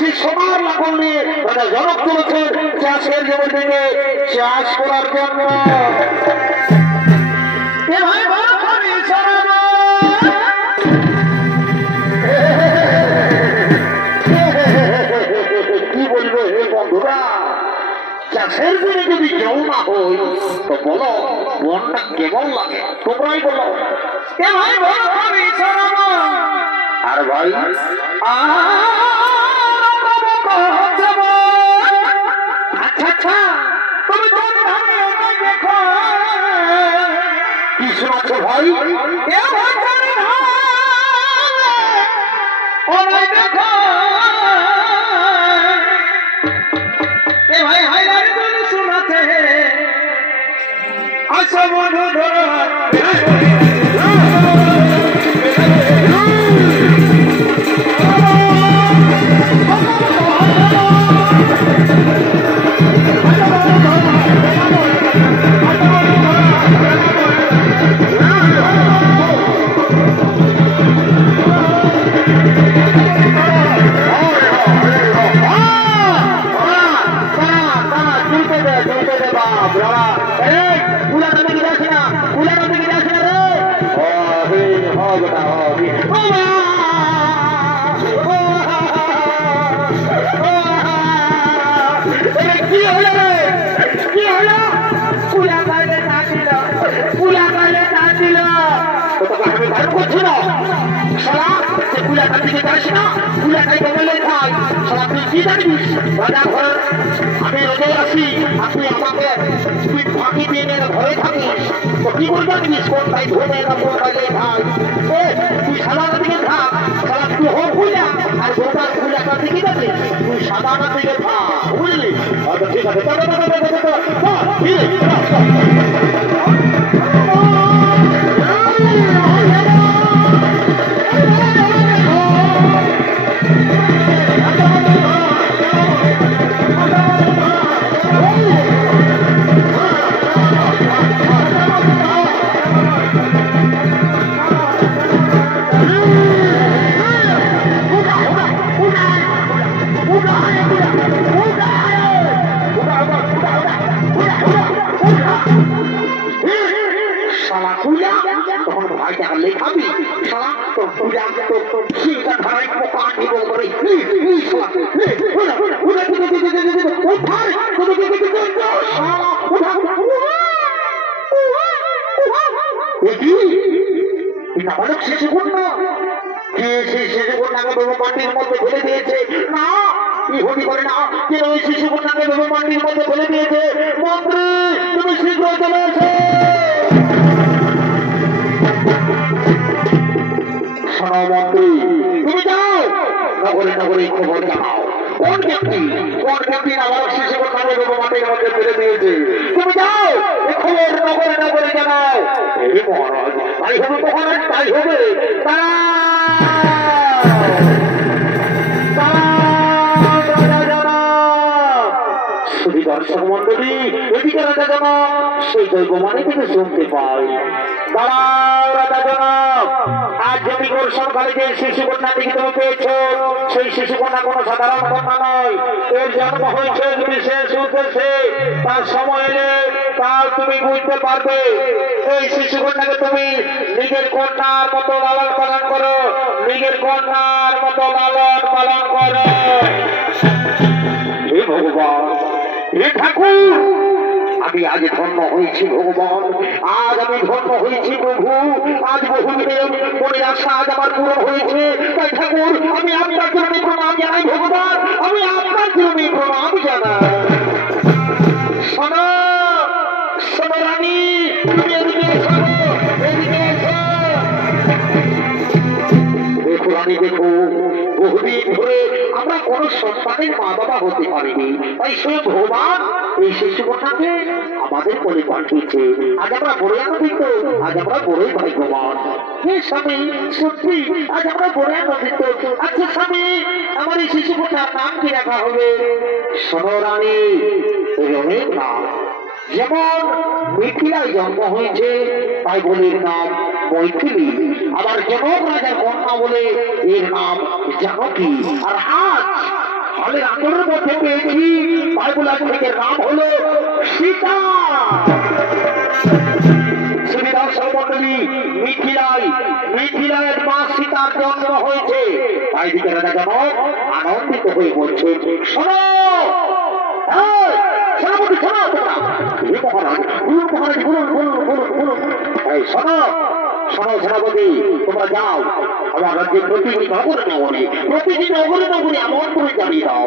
সেই সোনার লাঙল নিয়ে রাজা জনক তুলেছেন চাষের জমি থেকে চাষ করার জন্য। কি বলবো হে বন্ধুরা, চাষের জন্য যদি কেউ না হই তো বলো মনটা কেমন লাগে? তোমরাই বলো। আর ভাই আচ্ছা আচ্ছা তুমি কি শোনাচ্ছ ভাই? আচ্ছা বন্ধু ধরো আমি রোজে আসি, আপনি আমাকে ফাঁকি দিয়ে ঘরে থাকিস তো কি করবে জিনিস কোনটাই ধরে না কোনটাই খাই। তুই সাদা দিকে খা, সাদা তুই হোক খুলে আর গোটা খুলে একটা দিকে যাবে, তুই সাদা দিকে খা, বুঝলি? ঠিক আছে মাটির মধ্যে ফেলে দিয়েছে। না হতে পারে না, কেন ওই শিশু কন্যাকে মাটির মধ্যে ফেলে দিয়েছে। মন্ত্রী তুমি শীঘ্র চলে এসো। শোনো মন্ত্রী, তুমি যাও নগরে নগরে খবর জানাও কোন ব্যক্তি আমার শিশু কন্যাকে মাটির মধ্যে ফেলে দিয়েছে। তুমি যাও খবর নগরে নগরে জানাও। এই মহারাজ তাই হবে, তখন তাই হবে। দর্শক মন্ডলী এদিকে রাজা জনক সেই দৈববাণী থেকে শুনতে পাই। দাঁড়াও রাজা জনক, আজ যেটি সরকারে যে শিশু কন্যাটিকে তুমি পেয়েছ সেই শিশু কন্যা কোনো সাধারণ কন্যা নয়। এর জন্ম হয়েছে বিশেষ উদ্দেশ্যে, তার সময় এলে তার তুমি বুঝতে পারবে। এই শিশু কন্যাকে তুমি নিজের কন্যার মতো লালন পালন করো, নিজের কন্যার মতো লালন পালন করো। হে ভগবান, হে ঠাকুর, আমি আজ ধন্য হয়েছি ভগবান, আজ আমি ধন্য হয়েছি প্রভু। আজ বহুদিনের মনের আশা আজ আমার পূরণ হয়েছে। তাই ঠাকুর আমি আপনার জন্য প্রণাম জানাই ভগবান, আমি আপনার জন্য প্রণাম জানাই। শোনো শোনো রানী, তুমি এদিকে এসো, এদিকে এসো। দেখো রানী, দেখো বহুদিন ধরে আমরা কোন সন্তানের মা বাবা হতে পারিনি, তাই সে ভগবান এই শিশু কন্যাকে আমাদের কোলে পাঠিয়েছে। আজ আমরা বড় আনন্দিত, আজ আমরা বড়ই ভাগ্যবান। হে স্বামী, সত্যি আজ আমরা বড় আনন্দিত। আচ্ছা স্বামী, আমার এই শিশু কন্যার নাম কি রাখা হবে? শোনো রানী, রমের নাম। যেমন মিথিলায় জন্ম হয়েছে তাই বলে নাম মৈথিলী, আবার জনক রাজার কন্যা বলে এর নাম জানকী। আর আজ লালের আঁচলের মধ্যে পেয়েছি বাইবেল থেকে নাম হলো সীতা। সুবিধা সর্বমন্ডলী মিথিলায় মা সীতার জন্ম হয়েছে। তাই দিকে রাজা যেন আনন্দিত হয়ে বলছে, শোনো সেনাপতি, শোনো তোমরা, মহারাজ মহারাজ বলুন বলুন বলুন বলুন, এই শোনো শোনো সেনাপতি, তোমরা যাও আমার রাজ্যের প্রতিটি নগরে নগরে এমন করে জানিয়ে দাও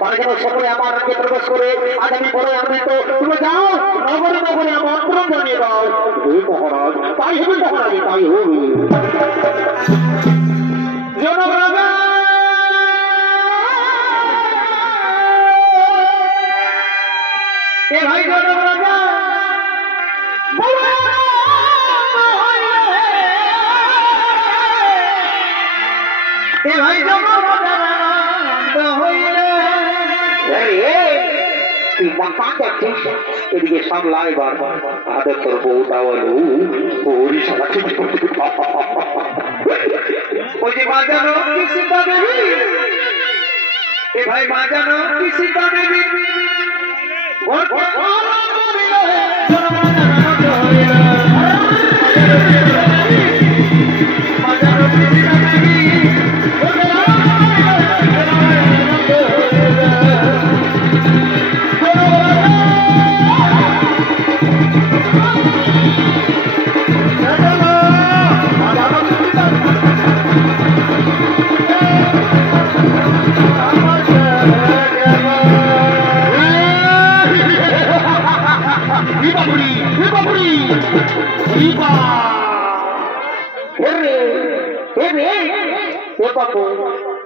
তারা যেন সকলে আমার রাজ্যে প্রবেশ করে আগামী পরে আনন্দিত। তোমরা যাও নগরে এমন করে জানিয়ে দাও, হে মহারাজ তাই হবে মহারাজ, তাই হবে। জনরাজা এ ভাই জনরাজা এদিকে সামলা এবার হাতে তোর বউ দাওয়ালু ওই যে মা জানো কি সীতা দেবী, এ ভাই মা জানো কি সীতা দেবী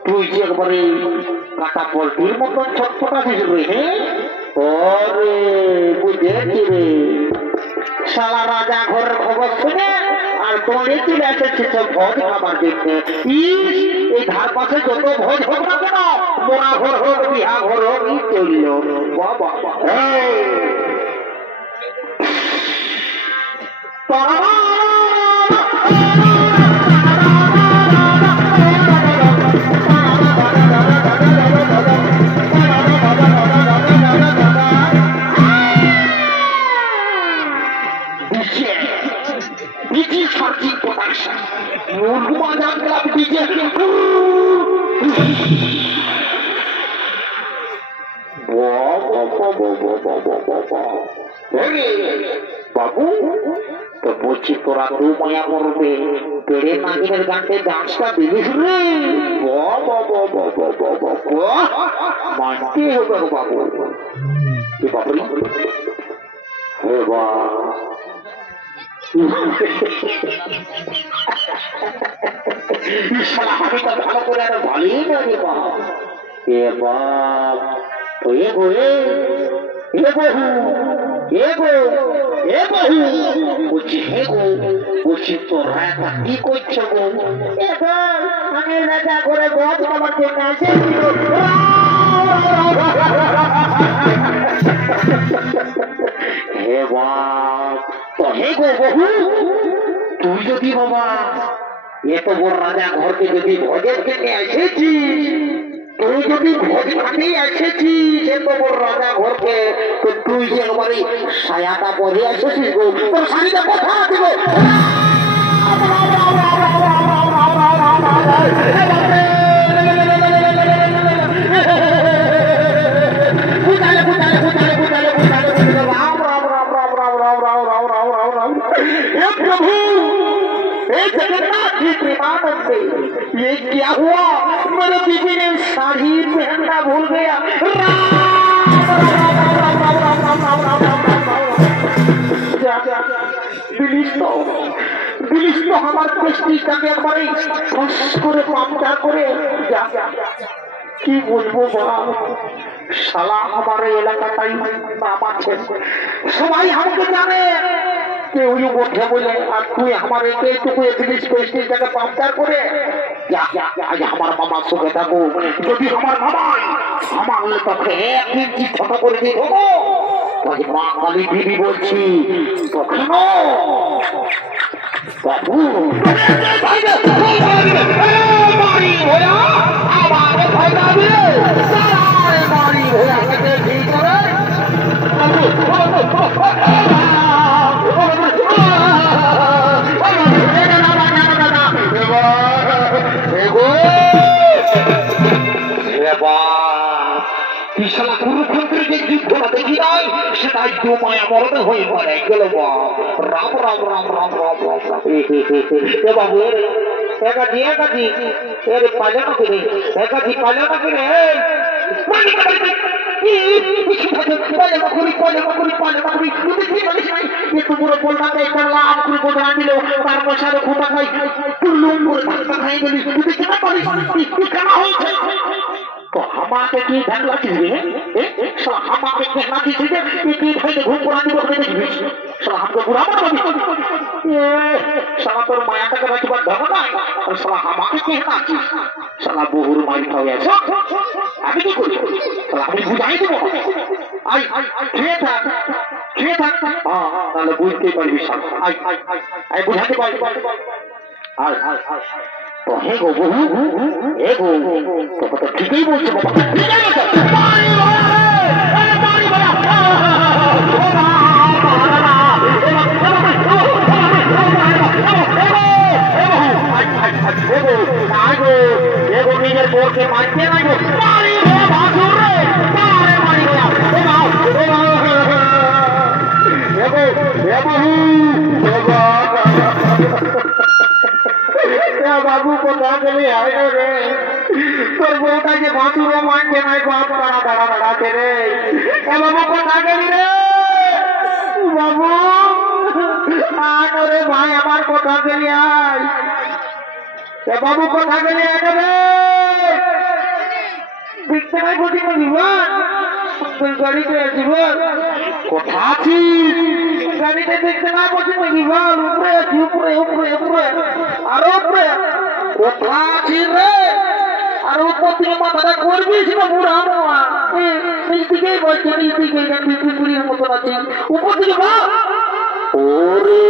তুই যে একবারে কাটা পোল্ট্রির মতন ছটফটা দিস রে। ওরে বুঝেছি রে, সারা রাজা ঘরের খবর শুনে আর তোরে চলে এসেছে সব ভোজ খাবার জন্য। এই ধার পাশে যত ভোজ হোক না কেন, মোড়া ঘর হোক বিহা ঘর হোক, ই চলল বাবা। বাবু তো বলছি তোরা দু মায়া করবে পেড়ে নাগিনের গানতে ডান্সটা দিলিস রে, মানতে হবে বাবু। কি বাবু হে বা ভালো করে আর ভালোই না রে বাপ। এ বাপ এ গো এ বহু এ গো এ বহু বলছি, হে গো বলছি তোরা এটা কি করছো গো? আমি রাজা করে গজ আমার জন্য আসে। হে বাপ তো হে গো বহু, তুই যদি বাবা এত বড় রাজা ঘরকে যদি ভোজের জন্য এসেছিস, তুই যদি ভোজ খাতে এসেছিস এত বড় রাজা ঘরকে, তো তুই যে একবারে সায়াটা পরে এসেছিস গো, তোর শাড়িটা কথা দিব। ये क्या हुआ? मेरे बीबी ने साड़ी पहनना भूल गया। पुलिस तो हमारे पेस्टिटाকে একবারে ফস করে পাম্পটা করে কি বলবো বাবা, শালা আমার এলাকাটাই নাম আছে, সবাই আমাকে জানে। কেউ উঠে বলে আর তুই আমার এইটুকু পুলিশ পেস্টিটাকে পাম্পটা করে আজ আমার মামা সুখে থাকো। যদি আমার মামাই আমার তোকে এক ইঞ্চি ছোট করে দিয়ে দেবো, মা কালী দিদি বলছি তখন বাবু আমার ভয় না শালা কুরুক্ষেত্রের যে যুদ্ধটা দেখি নাই সেটাই তো মায়া মরণে হয়ে পড়ে গেল রাম রাম রাম রাম রাম রাম রাম এ বাবু একাজি একাজি এর পালে না করে একাজি পালে না করে আমাকে কি ধ্যান রাখিস রে আমাকে ধ্যান রাখিস রে কি ভাইতে ঘুম করা দিব দেখিস আমাকে বুড়া সালা তোর মায়াটাকে রাখবার ধর্ম নাই সালা আমাকে কে রাখিস সালা বহুর মাইল খাওয়া আছে আমি কি করি সালা আমি বুঝাই দেবো আই খেয়ে থাক তাহলে বুঝতেই পারবি সালা আই বুঝাতে পারবি আয় তো হে গো বহু হে গো তোকে তো ঠিকই বলছে বাবা ঠিকই বলছে নিজের বোরকে মারতে নাই বাবু কোথাও গেলে হয় রে তোর বউটাকে বাঁচুরও মানছে নাই বাপ তারা দাঁড়া দাঁড়াতে রে বাবু কোথা গেলি রে বাবু আরে ভাই আমার কোথা গেলি আয় বাবু কোথা গেলি আগে রে দেখতে নাই বলি না জীবন গাড়িতে জীবন কোথা আছিস গাড়িতে দেখতে না বলছি না জীবন উপরে আছি উপরে উপরে উপরে আরো উপরে কোথা আছিস রে আর উপর থেকে মাথাটা করবিস না বুড়া নোয়া এই দিকেই বলছি এই দিকে পুরীর মতন আছি উপর দিকে বা ওরে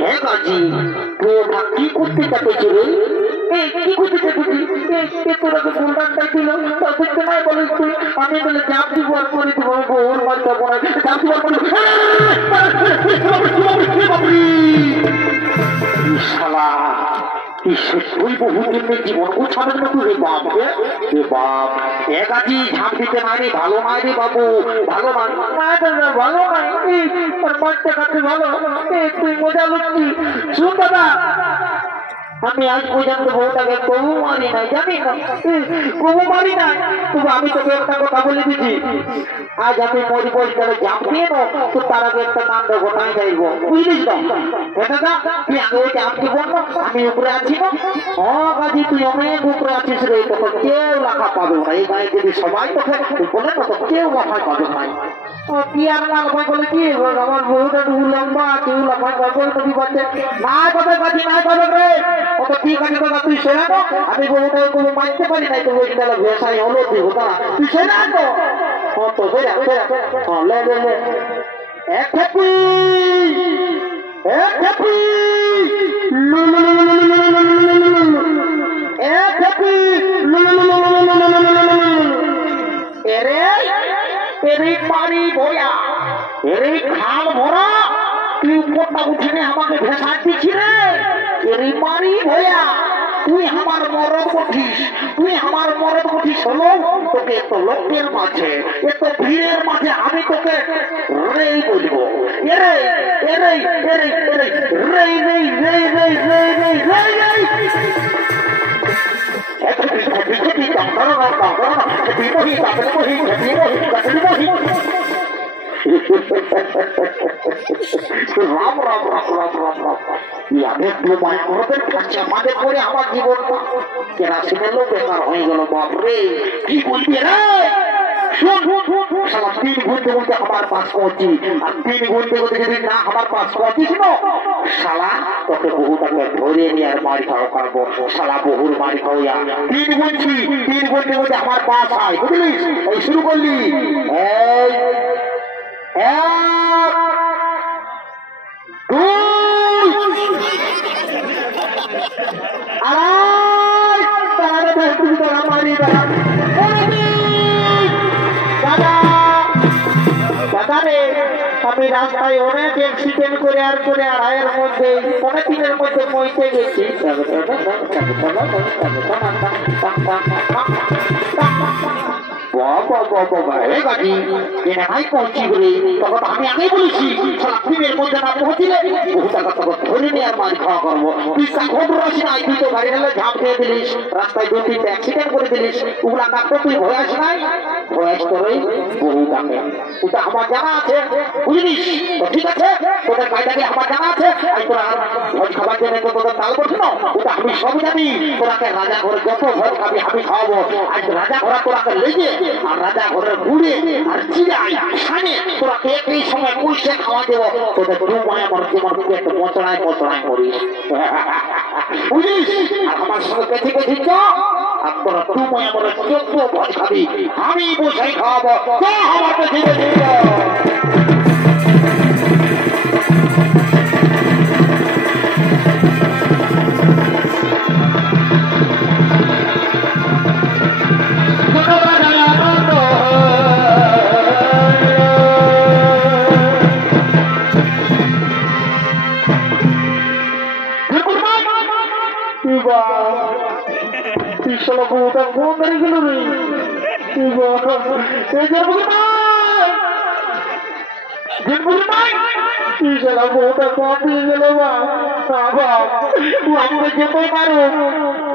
হ্যাঁ গাজি তুই ওটা কি করতে চাচ্ছি রে কি করতে চাচ্ছি তোরাকে ফুলদানটাই দিল তা দেখতে নাই বলিস তুই আমি বলে চাপ দিব আর করে দিব ওর মাঝটা বোনা চাপ দিব আর শালা তুই বহু দিনের জীবন উঠাবেন না তুই বাপ রে বাপ একাজি ঝাঁপ দিতে নাই রে ভালো নাই রে বাবু ভালো নাই ভালো নাই মারতে কাছে ভালো তুই মজা লুচ্ছি শুন দাদা আমি আজ পর্যন্ত বউটাকে কবু মারি নাই জানি না কবু মারি নাই তবু আমি তোকে একটা কথা বলে দিচ্ছি আজ আমি মরি বই তাহলে জাপ দিয়ে নো তো তার আগে একটা নাম গোটাই যাইব বুঝলিস তো এটা না তুই আগে ওই জাপ দিব না আমি উপরে আছি না কাজী তুই অনেক উপরে আছিস রে তোকে কেউ লাখা পাবে না এই গায়ে যদি সবাই তোকে বলে না তো কেউ লাফাই পাবে না কি আর লাফাই বলে কি আমার বউটা লম্বা কেউ লাফাই পাবে নদী পাচ্ছে না পাবে কাজী না পাবে রে কত ঠিক আছে দাদা তুই শোনা তো আমি বউটাকে কোনো মানতে পারি নাই তো ওই তাহলে ভেসাই হলো দিব না তুই শোনা তো তো সেরা সেরা লে লে লে এক থাকি এক থাকি এক থাকি এরে এরে পারি ভয়া এরে খাল ভরা তুই উপরটা উঠিনে আমাকে ভেসাই দিচ্ছি রে এরে পারি ভয়া তুই আমার মরদ উঠিস হলো তোকে এত লোকের মাঝে এত ভিড়ের মাঝে আমি তোকে রেই বলবো এরে এরে এরে এরে রেই রেই রেই রেই রেই রেই রেই রেই রাম রাম রাম রাম রাম রাম আমাদের পরে আমার জীবনটা কেরাসিনের লোক বেকার হয়ে গেল বাপরে কি বলবি রে 3 ঘন্টে মধ্যে আমার পাশ পৌঁছি আর 3 ঘন্টে মধ্যে যদি না আমার পাশ পৌঁছিস না শালা তোকে বহুটাকে ধরে নিয়ে আর মারি খাওয়া করবো শালা বহুর মারি খাওয়া 3 ঘন্টে মধ্যে আমার পাশ হয় বুঝলিস এই শুরু করলি এই আমি রাস্তায় অনেক অ্যাক্সিডেন্ট করে আর করে আড়াইয়ের মধ্যে অনেক দিনের মধ্যে পৌঁছে গেছি বাবা বাবা হে গাজি কেন ভাই পৌঁছি বলে তখন আমি আগেই বলেছি প্রেমের মধ্যে না পৌঁছিলে বহু টাকা তখন ধরে নিয়ে আর মাছ খাওয়া করবো তুই খবর আসি নাই তুই তো গাড়ি ঢালে ঝাঁপ দিয়ে দিলিস রাস্তায় 2-3টা অ্যাক্সিডেন্ট করে দিলিস ওগুলা কাকতে তুই ভয়াস নাই ভয়াস তোরই বহু ডাকে ওটা আমার জানা আছে বুঝলিস তো ঠিক আছে তোদের গাড়িটাকে আমার জানা আছে আর তোরা ভোজ খাবার জন্য তো তোদের তাল করছে না ওটা আমি সব জানি তোরাকে রাজা ঘরে যত ভোজ খাবি আমি খাওয়াবো আজ রাজা ঘোরা তোরাকে লেগে আর রাজা ঘরে ঘুরে আর চিড়াই সানে তোরাকে একই সময় পয়সা খাওয়া দেবো তোদের দু মায় আমার তোমার পেট মোচড়ায় করিস বুঝিস আর আমার সঙ্গে পেছে পেছি চ আর তোরা দু মায় আমার যত ভোজ খাবি আমি বসাই খাওয়াবো আমার পেছে পেছি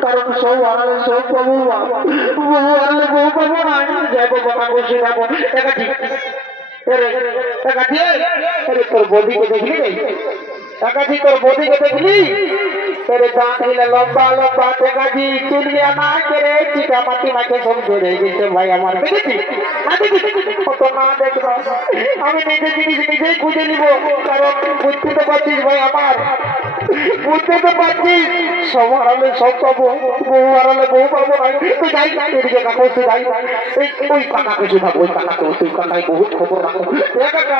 কারণ সব আড়ালে সব পাবো বউ আড়ালে বউ পাবো না যাবো বাবা বসে যাবো তোর বদিকে দেখলি একাজি তোর বদিকে দেখলি तेरे दांत हिले लंबा लंबा टेकाजी चुलिया ना करे चिका माटी माके सब ধরে গেছে ভাই আমার দেখেছি না দেখেছি কত না দেখো আমি নিজে জিনিস নিজেই খুঁজে নিব কারণ বুঝতে তো পারছিস ভাই আমার বুঝতে তো পারছিস সব হারালে সব পাবো বউ হারালে বউ পাবো না তুই যাই না এদিকে কাকু তুই যাই ওই কাকাকে শুধু ওই কাকাকে তুই কাকাই বহুত খবর রাখো কাকা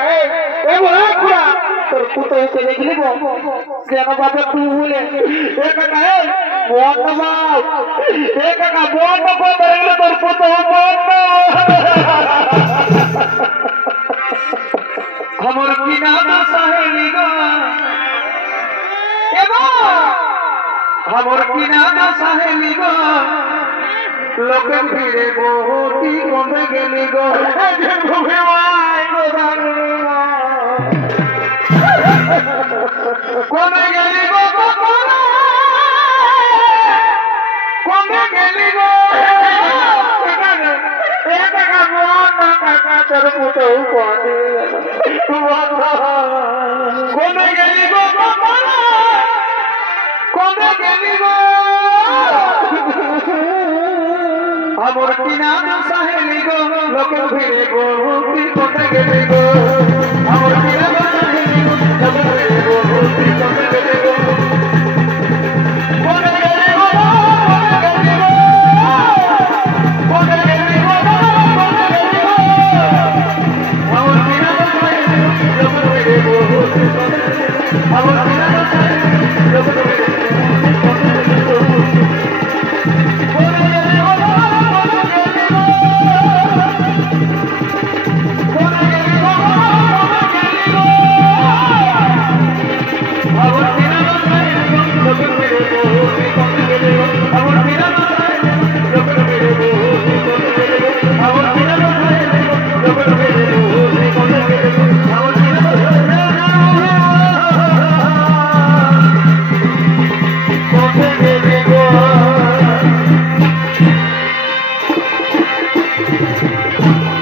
এ বড় পুরা তোর পুতোকে দেখলি কেন বাবা তুই বলে কাকা বন্ধ বাপ কাকা বন্ধ করে তোর পুতো বন্ধ আমার কিনা সাহেলি গো আমার কিনা সাহেলি গো লোকে ফিরে বহুটি কমে গেলি গো কমে গেলি গো কমে গেলি গো তোর পুতো কমে গেলি গো কমে গেলি গো আমার কিনা সাহেলি গো লোকে ফিরে বহুটি কমে গেলি গো আমার কিনা সাহেলি গো লোকে ফিরে বহুটি কমে গেলি গো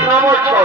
নমস্কার